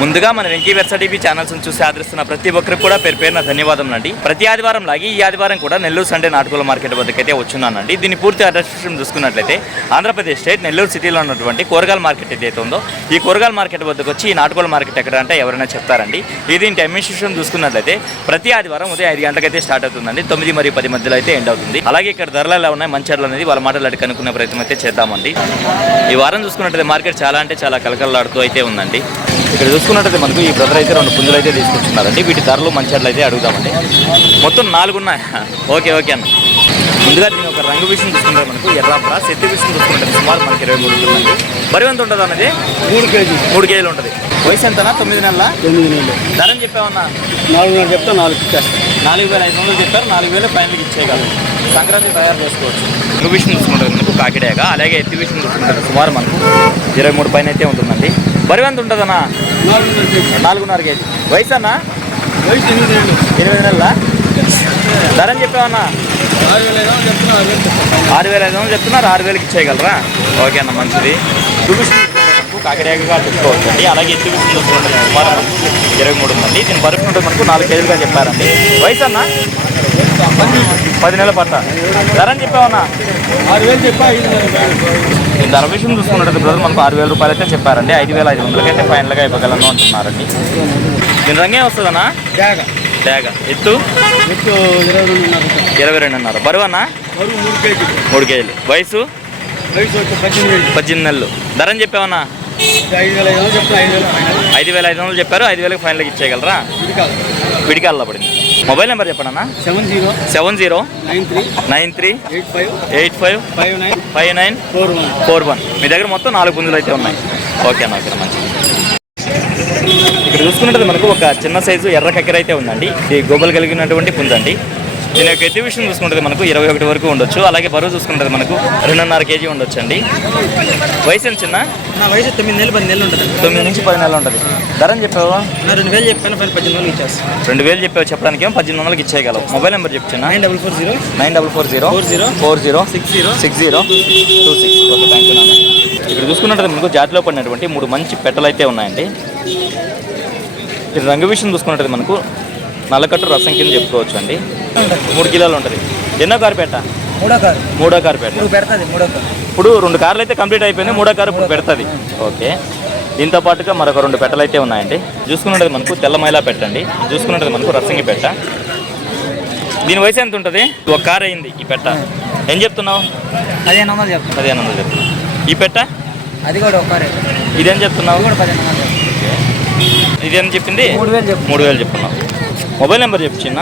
ముందుగా మన Venky versa TV channels చూసి ఆదరిస్తున్న ప్రతి ఒక్కరికి కూడా పేరున ధన్యవాదములండి. ప్రతి ఆదివారం లాగి ఈ ఆదివారం కూడా నెల్లూరు సండే నాటుకోల మార్కెట్ వద్దకైతే వచ్చున్నానండి. దీన్ని పూర్తి అడ్రస్ చూసుకున్నట్లయితే ఆంధ్రప్రదేశ్ స్టేట్ నెల్లూరు సిటీలో ఉన్నటువంటి కూరగాయల మార్కెట్ ఏదైతే ఉందో ఈ కూరగాయల మార్కెట్ వద్దకు వచ్చి ఈ నాటుకోల మార్కెట్ ఎక్కడ అంటే ఎవరైనా చెప్తారండి. ఇది టైమింగ్ చూసుకున్నట్లయితే ప్రతి ఆదివారం ఉదయం 5 గంటలకైతే స్టార్ట్ అవుతుందండి. 9 మరియు 10 మధ్యలో అయితే ఎండ్ అవుతుంది. అలాగే ఇక్కడ ధరలు ఎలా ఉన్నాయి, మంచి ధరలు అనేది వాళ్ళ మాటలు అడిగి కనుక్కునే ప్రయత్నం అయితే చేద్దామండి. ఈ వారం చూసుకున్నట్లయితే మార్కెట్ చాలా అంటే చాలా కలకలాడుతూ అయితే ఉందండి. ఇక్కడ చూసుకున్నట్లయితే మనకు ఈ బ్రదర్ అయితే 2 పుంజులు అయితే తీసుకొచ్చున్నారండి. వీటి ధరలు మంచి ధరలు అయితే అడుగుదామండి. మొత్తం 4 ఉన్నాయి. ఓకే అన్న. ముందుగా దీని ఒక రంగు విషయం చూసుకుంటే మనకు ఎర్రాపుర సెత్తి విషయం చూసుకుంటే సుమారు మనకి 23 ఉంటుందండి. బరువు ఎంత ఉంటుంది అన్నది 3 కేజీలు ఉంటుంది. వయసు ఎంతనా? 9 నెలల. ధరని చెప్పామన్నా 4,500 చెప్తా, 4 ఇచ్చేస్తాను. 4,500 చెప్పారు. 4,000 ఫైనల్కి ఇచ్చేయగలరు. సంక్రాంతి తయారు చేసుకోవచ్చు. రంగు విషయం చూసుకుంటే మనకు కాకిడాక, అలాగే ఎత్తి విషయం చూసుకుంటే సుమారు మనకు 23 పైన అయితే ఉంటుందండి. బరువు ఎంత ఉంటుందన్నా? 4,500 కేజీ. వయసు అన్నా? వయసు 8 నెలల. ధరని చెప్పామన్నా 6,500 చెప్తున్నారు. 6,000కి ఇచ్చేయగలరా? ఓకే అన్న, మంచిది. చూపిస్తుంది కాకిడాకగా చెప్పుకోవచ్చు అండి. అలాగే ఎత్తి విషయం చూసుకుంటే సుమారు మనకు 23 ఉందండి. దీని బరువు ఉంటే మనకు 4 కేజీలుగా చెప్పారండి. వయసు అన్నా? 10 నెలల పట్ట. ధరని చెప్పామన్నా 6,000 చెప్పా. దీని ధర విషయం చూసుకున్నట్టు బ్రదర్ మనకు 6,000 రూపాయలు అయితే చెప్పారండి. 5,500 అయితే ఫైనల్గా ఇవ్వగలను అంటున్నారండి. దీని రంగే వస్తుందన్నా? డేగ. ఎత్తు 22.5. బరువు అన్నా? 3 కేజీలు. వయసు 18 నెలలు. ధరని చెప్పామన్నా 5,500 చెప్పారు. 5,000కి ఫైనల్గా ఇచ్చేయగలరా? విడికాల్లో పడింది. మొబైల్ నెంబర్ చెప్పండి అన్న. 7093855941. మీ దగ్గర మొత్తం 4 పుంజులు అయితే ఉన్నాయి. ఓకే అన్న, ఓకే మంచిది. ఇక్కడ చూసుకున్నట్టు మనకు ఒక చిన్న సైజు ఎర్ర కక్కెర అయితే ఉందండి. ఇది గోబలు కలిగినటువంటి పుంజండి. దీని యొక్క ఎత్తి విషయం చూసుకుంటే మనకు 21 వరకు ఉండొచ్చు. అలాగే బరువు చూసుకుంటే మనకు 2.5 కేజీ ఉండొచ్చు అండి. వయసు ఎంత చిన్న? నా వయసు 9 నెలలు 10 నెలలు ఉంటుంది. 9 నుంచి 10 నెలలు ఉంటుంది. ధరని చెప్పావా? 2,000 చెప్పాను, 18,000 ఇచ్చేస్తాను. 2,000 చెప్పావు, చెప్పడానికి ఏమో 18,000కి ఇచ్చేయగలవు. మొబైల్ నెంబర్ చెప్తున్నా 9440406026. ఓకే, థ్యాంక్ యూ నాన్న. ఇక్కడ చూసుకున్నట్టు మనకు జాతిలో పడినటువంటి 3 మంచి పెట్టలు అయితే ఉన్నాయండి. ఇది రంగు విషయం చూసుకున్నట్టు మనకు నల్లకట్టు రసం కింద చెప్పుకోవచ్చు అండి. 3 కిలోలు ఉంటుంది. ఎన్నో కారు పెట్ట? మూడో కారు పెట్ట. ఇప్పుడు 2 కార్లు అయితే కంప్లీట్ అయిపోయినాయి. 3వ కారు ఇప్పుడు పెడుతుంది. ఓకే, దీంతో పాటుగా మరొక 2 పెట్టలు అయితే ఉన్నాయండి. చూసుకున్నట్టు మనకు తెల్ల మైలా పెట్టండి. చూసుకున్నట్టు మనకు రసంగి పెట్ట. దీని వయసు ఎంత ఉంటుంది? 1 కారు అయింది ఈ పెట్ట. ఏం చెప్తున్నావు? 15,000 చెప్తాను. 15,000 చెప్తున్నావు. ఈ పెట్ట అది కూడా 1 కారు. ఇదేం చెప్తున్నావు? 15,000. ఇదేం చెప్పింది? 3,000 చెప్తున్నావు. మొబైల్ నెంబర్ చెప్పు చిన్న.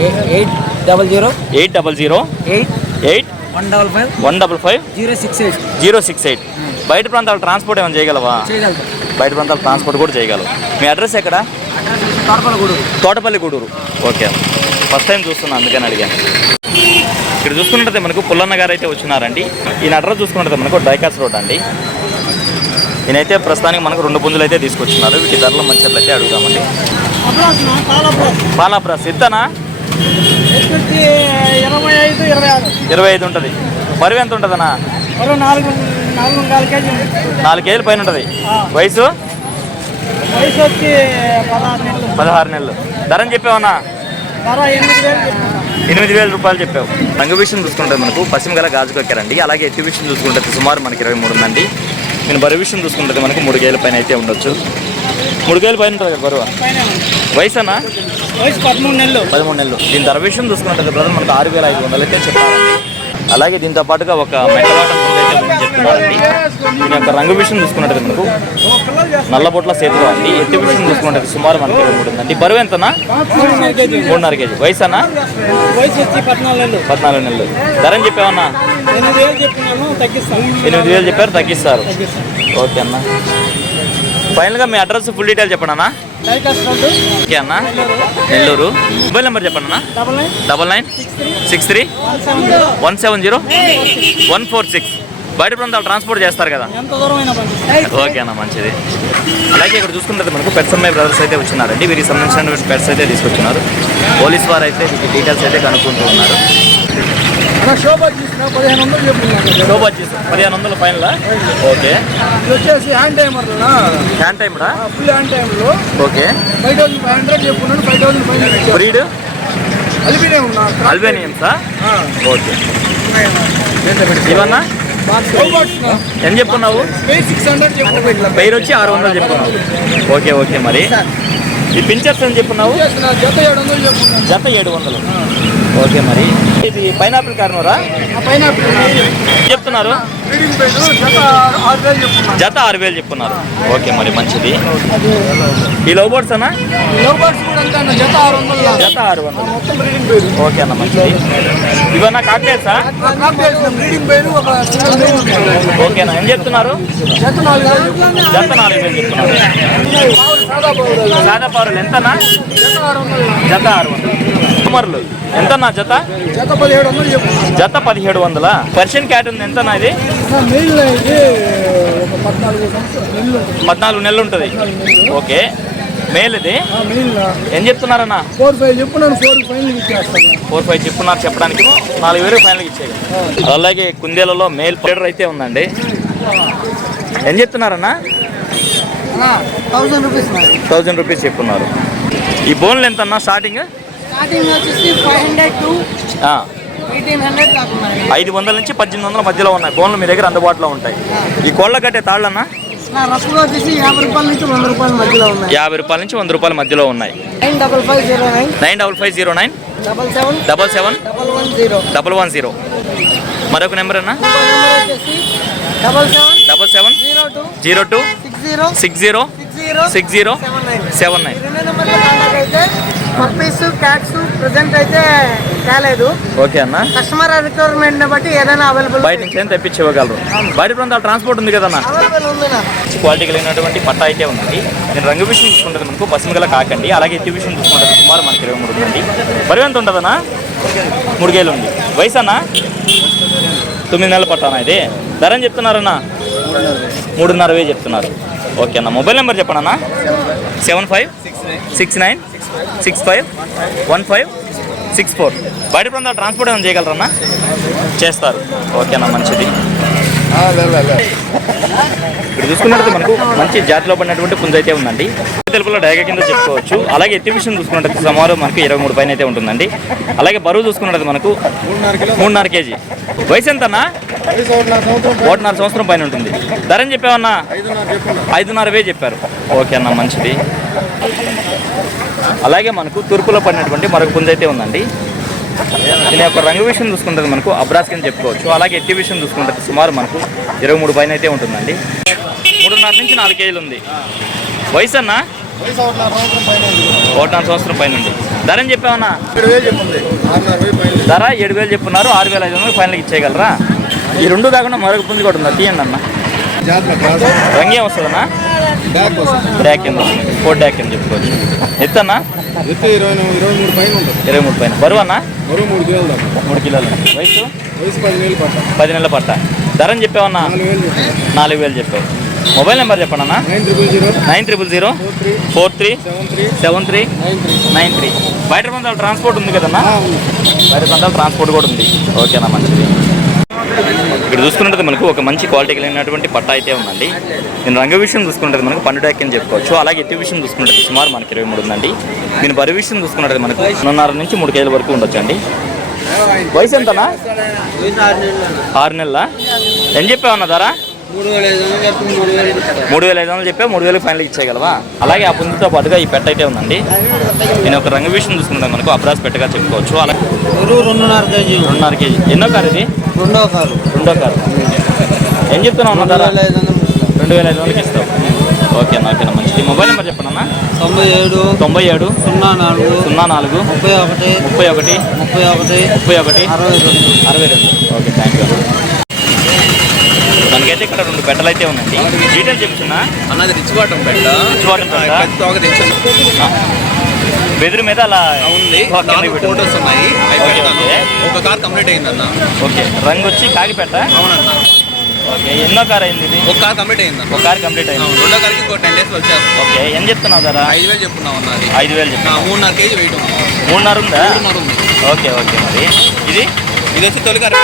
80088155068. బయట ప్రాంతాలు ట్రాన్స్పోర్ట్ ఏమైనా చేయగలవా? బయట ప్రాంతాలు ట్రాన్స్పోర్ట్ కూడా చేయగలవు. మీ అడ్రస్ ఎక్కడ? Thotapalli Gudur. Okay, first time చూస్తున్నా అందుకని అడిగాను. ఇక్కడ చూసుకున్నట్లయితే మనకు పుల్లన్న గారు అయితే వచ్చినారండి. ఈయన అడ్రస్ చూసుకున్నట్లయితే మనకు డైకాస్ రోడ్ అండి. ఈయనైతే ప్రస్తుతానికి మనకు 2 పుంజులు అయితే తీసుకొచ్చినారు. వీటి ధరలు మంచిట్లయితే అడుగుదామండి. పాలాప్రాస్ ఇత్తనా? 25 ఉంటుంది. బరువు ఎంత ఉంటుందన్నా? 4 కేజీల పైన ఉంటుంది. వయసు 16 నెలలు. ధరని చెప్పావన్నా? 8,000 రూపాయలు చెప్పావు. రంగు విషయం చూసుకుంటే మనకు పశ్చిమ గల గాజు కక్కెరండి. అలాగే ఎత్తి విషయం చూసుకుంటే సుమారు మనకి 23 ఉందండి. నేను బరువు విషయం చూసుకుంటే మనకు 3 కేజీల పైన అయితే ఉండొచ్చు. 3 కేజీల పైన ఉంటుంది కదా బరువు. వయసు అన్నా? 13 నెలలు. దీని ధర విషయం చూసుకున్నట్టు బ్రదర్ మనకు 6,500 అయితే చెప్పారండి. అలాగే దీంతో పాటుగా ఒక మెట్టవాట ముందు అయితే ఉందని చెప్తున్నారండి. దీని యొక్క రంగు విషయం చూసుకున్నట్టు మనకు నల్లబొట్ల సేతులు అండి. ఎత్తి విషయం చూసుకున్నట్టు సుమారు మనకి 23 ఉందండి. బరువు ఎంతనా? 3.5 కేజీ. వయసు అన్నా? 14 నెలలు. ధరని చెప్పావన్నా? 8,000 చెప్పారు, తగ్గిస్తారు. ఓకే అన్న. ఫైనల్గా మీ అడ్రస్ ఫుల్ డీటెయిల్ చెప్పండి అన్న. ఓకే అన్న, నెల్లూరు. మొబైల్ నెంబర్ చెప్పండి అన్న. 9963170146. బయట ప్రాంతాలు ట్రాన్స్పోర్ట్ చేస్తారు కదా? ఓకే అన్న, మంచిది. అలాగే ఇక్కడ చూసుకుంటే మనకు పెట్స్ అమ్మాయి బ్రదర్స్ అయితే వచ్చినారండి. వీరికి సంబంధించిన పెట్స్ అయితే తీసుకొచ్చినారు. పోలీస్ వారు అయితే వీటి డీటెయిల్స్ అయితే కనుక్కుంటూ ఉన్నారు. శోభ తీసుకున్నా 1500 చెప్పుకున్నాను. శోభ వచ్చేసి 1500 ఫైనల్. ఓకే, ఇది వచ్చేసి హ్యాండ్ టైమర్ హ్యాండ్ టైమ్డా? ఫుల్ హ్యాండ్ టైంలో ఓకే, 5500 చెప్పుకున్నాను. 5500 బ్రీడ్ అల్బినే ఉన్నా అల్బేనియమ్సా? ఓకే, ఇవన్నా ఎంత చెప్పుకున్నావు? 600 చెప్పుకున్నాను. పేరు వచ్చి 600 చెప్పుకున్నావు. ఓకే ఓకే, మరి ఈ పించర్స్ అని చెప్పుకున్నావు? జత 700 చెప్పుకున్నాను. జత 700. ఓకే, మరి ఇది పైనాపిల్ కార్నరా? పైనాపిల్ చెప్తున్నారు? రీడింగ్ పేరు జత 6000 చెప్పుకున్నాను. జత 6000 చెప్పుకున్నారు. ఓకే, మరి మంచిది. ఈ లవ్ బర్డ్స్ అన్నా? లవ్ బర్డ్స్ కూడా అంతే అన్న, జత 600. జత 600. మొత్తం రీడింగ్ పేరు. ఓకే అన్న, మంచిది. ఇవన్నా కాక్టైల్సా? రీడింగ్ పేరు ఒక సింగల్ పేరు ఉంటుంది. ఓకేనా, ఏం చెప్తున్నారు? జత 4000 చెప్పుకున్నాను. జత 4000 చెప్తున్నారు. సాదా పౌడర్ సాదా పారులు ఎంతనా? జత 600. జత 600. కుమర్లు ఎంతన్నా జత? జత 1700 చెప్పుకున్నాను. జత 1700. పర్షియన్ క్యాట్ ఉంది ఎంతనా ఇది? మెయిల్ ఇది ఒక 14 సంవత్సరాలు నెలలు ఉంటుంది. 14 నెలలు ఉంటుంది. ఓకే, మేల్ ఇది మెయిల్ ఏం చెప్తున్నారన్నా? 4-5 చెప్పుకున్నాను. 4 ఫైనల్ ఇచ్చేస్తాను. 4-5 చెప్పున్నారు చెప్పడానికి, 4000 ఫైనల్కి ఇచ్చేది. అలాగే కుందేలలో మేల్ ప్లేడర్ అయితే ఉందండి. ఏం చెప్తున్నారన్నా? 1000 రూపీస్ 1000 రూపీస్ చెప్పున్నారు. ఈ బోన్లు ఎంతన్నా స్టార్టింగ్? స్టార్టింగ్ వచ్చేసి 500 to 1800 దాకా ఉన్నాయి. 500 నుంచి 1800 మధ్యలో ఉన్నాయి బోన్లు మీ దగ్గర అందుబాటులో ఉంటాయి. ఈ కోళ్ళ కట్టే తాళ్ళన్నా? నా రఫ్గా వచ్చేసి 50 రూపాయల నుంచి 100 రూపాయల మధ్యలో ఉన్నాయి. 50 రూపాయల నుంచి 100 రూపాయల మధ్యలో ఉన్నాయి. 95509 95509 77 77 110. మరొక నెంబర్ అన్నా? నెంబర్ వచ్చేసి 77 02 60 60 79. రెండు నెంబర్లో కాంటాక్ట్ అయితే పప్పీస్ క్యాట్స్ ప్రెసెంట్ అయితే కాలేదు. ఓకే అన్న, కస్టమర్ రిక్వైర్మెంట్ బట్టి ఏదైనా అవైలబుల్ బయట నుంచి ఏం తెప్పించి ఇవ్వగలరు. బయట ప్రాంతాల ట్రాన్స్పోర్ట్ ఉంది కదన్నా? అవైలబుల్ ఉంది నా క్వాలిటీ కలిగినటువంటి పట్ట అయితే ఉందండి. నేను రంగు విషయం చూసుకుంటుంది మనకు పసుమగల కాకండి. అలాగే ఎత్తి విషయం చూసుకుంటుంది సుమారు మనకి 23 ఉందండి. బరువు ఎంత ఉంటుందన్నా? 3 కేలు ఉంది. వయసు అన్నా? 9 నెలల పట్టానా ఇది? ధర అని చెప్తున్నారన్నా? 3,500 చెప్తున్నారు. ఓకే అన్న, మొబైల్ నెంబర్ చెప్పండి అన్న. 7569651564. బయట ప్రాంతాల ట్రాన్స్పోర్ట్ ఏమైనా చేయగలరన్నా? చేస్తారు. ఓకేనా, మంచిది. ఇక్కడ చూసుకున్నట్టు మనకు మంచి జాతిలో పడినటువంటి పుంజ అయితే ఉందండి. తెలుపులో డైగా కింద చెప్పుకోవచ్చు. అలాగే ఎత్తి విషయం చూసుకున్నట్టు సుమారు మనకు 23 పైన అయితే ఉంటుందండి. అలాగే బరువు చూసుకున్నట్టు మనకు 3.5 కేజీ. వయసు ఎంతన్నా? 1.5 సంవత్సరం పైన ఉంటుంది. ధర అని చెప్పావన్నా? 5,500 చెప్పారు. ఓకే అన్న, మంచిది. అలాగే మనకు తూర్పులో పడినటువంటి మరొక పుంజ అయితే ఉందండి. దీని యొక్క రంగు విషయం చూసుకుంటే మనకు అబ్రాస్కి అని చెప్పుకోవచ్చు. అలాగే ఎత్తి విషయం చూసుకుంటే సుమారు మనకు 23 పైన అయితే ఉంటుందండి. 3.5 నుంచి 4 కేజీలు ఉంది. వయసు అన్న? 1.5 సంవత్సరం పైన ఉంది. ధర అని చెప్పామన్నా? ధర 7,000 చెప్పున్నారు. 6,500 ఫైనల్కి ఇచ్చేయగలరా? ఈ రెండు కాకుండా మరొక పుంజు కూడా ఉందా? తీయండి అన్న. రంగేం వస్తుందన్నా? డ్యాక్ కింద వస్తుంది. 4 డ్యాక్ కింద చెప్పుకోవచ్చు. ఎత్తన్నా? 23 పైన. బరువు అన్న? 3 కిలోలు. వయసు? 10 నెలల పట్ట. ధర అని చెప్పావన్నా? 4,000 చెప్పావు. మొబైల్ నెంబర్ చెప్పండి అన్న. 9000 437393. బయట ప్రాంతాల ట్రాన్స్పోర్ట్ ఉంది కదన్నా? బయట ప్రాంతాల ట్రాన్స్పోర్ట్ కూడా ఉంది. ఓకేనా, మంచిది. ఇక్కడ చూసుకున్నట్టు మనకు ఒక మంచి క్వాలిటీ కలిగినటువంటి పట్ట అయితే ఉందండి. నేను రంగు విషయం చూసుకున్నట్టు మనకు పన్ను డాక్ అని చెప్పుకోవచ్చు. అలాగే ఎత్తి విషయం చూసుకున్నట్టు సుమారు మనకి 23 ఉందండి. నేను బరువు విషయం చూసుకున్నట్టు మనకు 2.5 నుంచి 3 కేజీల వరకు ఉండొచ్చండి. వయసు ఎంతనా? 6 నెలల. ఏం చెప్పావన్నా ధర? 3,500 చెప్పా. 3,000 ఫైనల్ ఇచ్చేయగలవా? అలాగే ఆ పుంజుతో పాటుగా ఈ పెట్ట అయితే ఉందండి. నేను ఒక రంగు విషయం చూసుకుంటాను మనకు అబ్రాస్ పెట్టగా చెప్పుకోవచ్చు. అలాగే 2.5 కేజీ. ఎన్నో కారు ఇది? రెండో కారు. ఏం చెప్తున్నావు అన్న ధర? 2,500 ఇస్తావు. ఓకేనా, ఓకేనా, మంచిది. మొబైల్ నెంబర్ చెప్పండి అన్న. 97 04 31 62 ఓకే, థ్యాంక్ యూ. మనకైతే ఇక్కడ 2 పెట్టలు అయితే ఉందండి. డీటెయిల్స్ చెప్తున్నా అన్నది రిచ్ బాటం పెట్ట బెదిరి మీద అలా ఉంది. ఫోటోస్ ఉన్నాయి. ఒక కార్ కంప్లీట్ అయింది అన్న. ఓకే, రంగు వచ్చి కాగిపెట్ట. అవునన్నా. ఓకే, ఎన్నో కార్ అయింది ఇది? ఒక కార్ కంప్లీట్ అయింది. ఒక కార్ కంప్లీట్ అయింది. రెండో కార్కి 10 days వచ్చేస్తాం. ఓకే, ఏం చెప్తున్నావు ధర? 5,000 చెప్పుకున్నాం అన్నది. 5,000 చెప్తున్నా. 3.5 కేజీ వెయిట్ ఉంది. 3.5 ఉందా? 3.5 ఉంది. ఓకే ఓకే, మరి ఇది వచ్చి తొలి కార్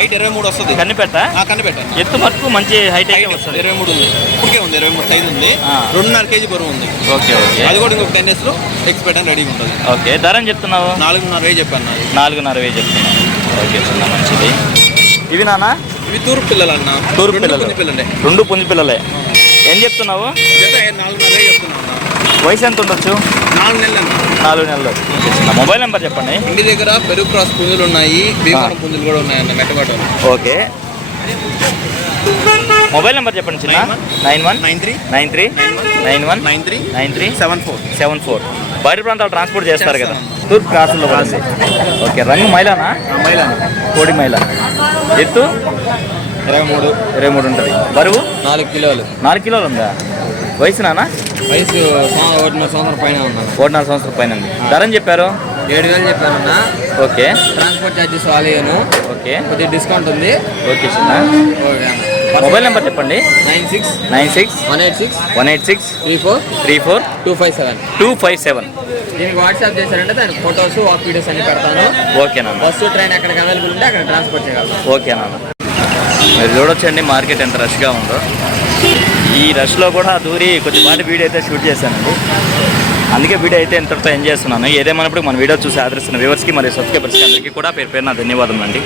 హైట్ 23 వస్తుంది. కనిపెట్ట కనిపెట్టాను. ఎత్తు మటుకు మంచి హైట్ అయితే వస్తుంది. 23 ఉంది. ఇప్పటికే ఉంది 23 సైజ్ ఉంది. 2.5 కేజీ బరువు ఉంది. Okay okay. అది కూడా ఇంకొక 10 days లో ఎక్స్ పెట్టని రెడీగా ఉంటుంది. ఓకే, ధర అని చెప్తున్నావు? 4.5 చెప్పాను. 4.5 చెప్తున్నావు. ఓకే చిన్న మంచిది. ఇవి నానా? ఇవి తూర్పు పిల్లలు అన్న. తూర్పు పిల్లలు. పిల్లలే. 2 పుంజి పిల్లలే. ఏం చెప్తున్నావు? 4.5 చెప్తున్నా. వయసు ఎంత ఉండొచ్చు? 4 నెలలు అన్న. 4 నెలలు. చిన్న మొబైల్ నెంబర్ చెప్పండి. ఇంటి దగ్గర పెరుగు క్రాస్ పుంజులు ఉన్నాయి, భీమవరం పుంజులు కూడా ఉన్నాయన్న మెట్టగొట్టలు. ఓకే, మొబైల్ నెంబర్ చెప్పండి చిన్న. 9193919374. బయట ప్రాంతాలు ట్రాన్స్పోర్ట్ చేస్తారు కదా, తూర్పు క్రాసుల్లో పడింది. ఓకే, రంగు మైలానా? కోడి మైలా. ఎత్తు 23 ఉంటుంది. బరువు 4 కిలోలు. 4 కిలోలు ఉందా? వయసు నానా? వయసు 1.5 సంవత్సరం పైన ఉన్నా. 1.5 సంవత్సరం పైన ఉంది. ధర అని చెప్పారు? 7,000 చెప్పానన్నా. ఓకే, ట్రాన్స్పోర్ట్ ఛార్జెస్ వాలేను. ఓకే, కొద్దిగా డిస్కౌంట్ ఉంది. ఓకే చిన్న. మొబైల్ నెంబర్ చెప్పండి. 96 దీనికి వాట్సాప్ చేశారంటే దానికి ఫొటోస్ వాక్ వీడియోస్ అన్ని పెడతాను. ఓకేనా? బస్సు ట్రైన్ ఎక్కడికి అవైలబుల్ ఉంటే అక్కడ ట్రాన్స్పోర్ట్ చేయగలరు. ఓకేనా? మీరు చూడొచ్చండి మార్కెట్ ఎంత రష్గా ఉందో. ఈ రష్లో కూడా దూరి కొద్దిపాటి వీడియో అయితే షూట్ చేశానండి. అందుకే వీడియో అయితే ఎంతటితో ఎంజాయ్ చేస్తున్నాను. ఏదేమన్నప్పుడు మన వీడియో చూసి ఆదరిస్తున్న వ్యూవర్స్కి మరియు సబ్స్క్రైబర్స్కి అందరికీ కూడా పేరు పేరున ధన్యవాదములు అండి.